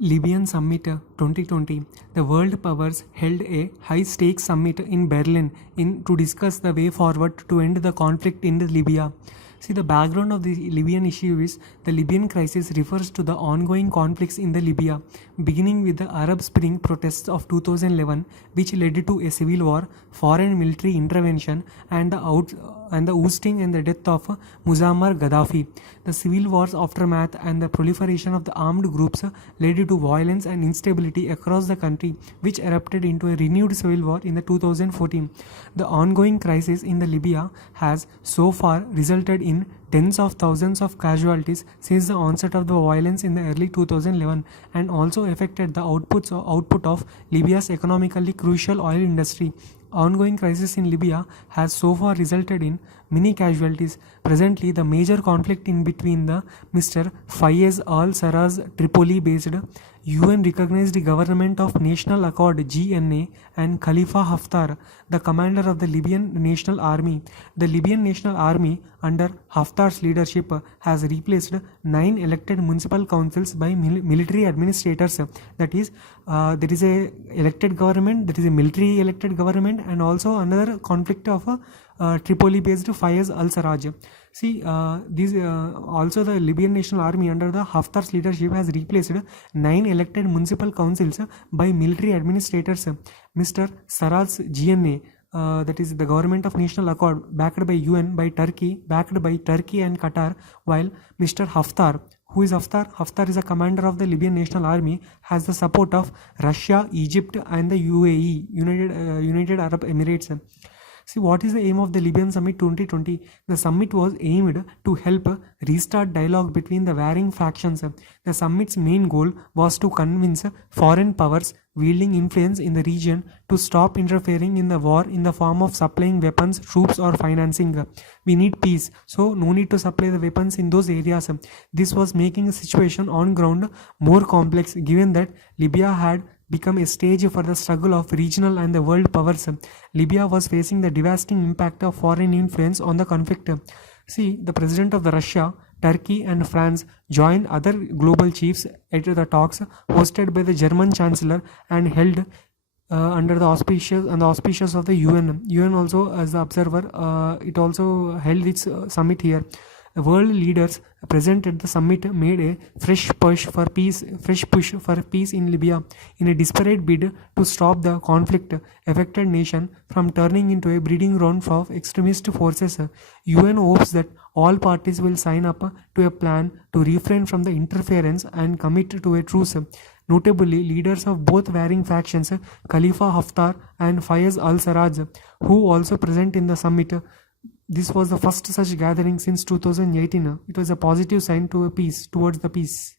Libyan Summit 2020. The world powers held a high-stakes summit in Berlin to discuss the way forward to end the conflict in Libya. See, the background of the Libyan issue is the Libyan crisis refers to the ongoing conflicts in Libya, beginning with the Arab Spring protests of 2011, which led to a civil war, foreign military intervention, and the ousting and the death of Muammar Gaddafi. The civil war's aftermath and the proliferation of the armed groups led to violence and instability across the country, which erupted into a renewed civil war in the 2014. The ongoing crisis in Libya has so far resulted in tens of thousands of casualties since the onset of the violence in the early 2011 and also affected the output of Libya's economically crucial oil industry. Ongoing crisis in Libya has so far resulted in many casualties. Presently, the major conflict in between the Mr. Fayez al-Sarraj's Tripoli-based UN-recognized Government of National Accord (GNA) and Khalifa Haftar, the commander of the Libyan National Army. The Libyan National Army, under Haftar's leadership, has replaced 9 elected municipal councils by military administrators. That is, there is a elected government, there is a military elected government, and also another conflict of Tripoli-based Fayez al-Sarraj. See, also the Libyan National Army under the Haftar's leadership has replaced 9 elected municipal councils by military administrators. Mr. Sarraj's GNA, that is the Government of National Accord, backed by UN, backed by Turkey and Qatar, while Mr. Haftar, who is Haftar? Haftar is a commander of the Libyan National Army, has the support of Russia, Egypt, and the UAE, United Arab Emirates. See, what is the aim of the Libyan Summit 2020? The summit was aimed to help restart dialogue between the varying factions. The summit's main goal was to convince foreign powers wielding influence in the region to stop interfering in the war in the form of supplying weapons, troops, or financing. We need peace, so no need to supply the weapons in those areas. This was making the situation on ground more complex, given that Libya had become a stage for the struggle of regional and the world powers. Libya was facing the devastating impact of foreign influence on the conflict. See, the president of the Russia, Turkey, and France joined other global chiefs at the talks hosted by the German Chancellor and held under the auspicious of the UN. UN also, as the observer, it also held its summit here. World leaders present at the summit made a fresh push for peace in Libya in a desperate bid to stop the conflict affected nation from turning into a breeding ground for extremist forces. UN hopes that all parties will sign up to a plan to refrain from the interference and commit to a truce. Notably, leaders of both varying factions, Khalifa Haftar and Fayez al-Sarraj, who also present in the summit. This was the first such gathering since 2018. It was a positive sign towards the peace.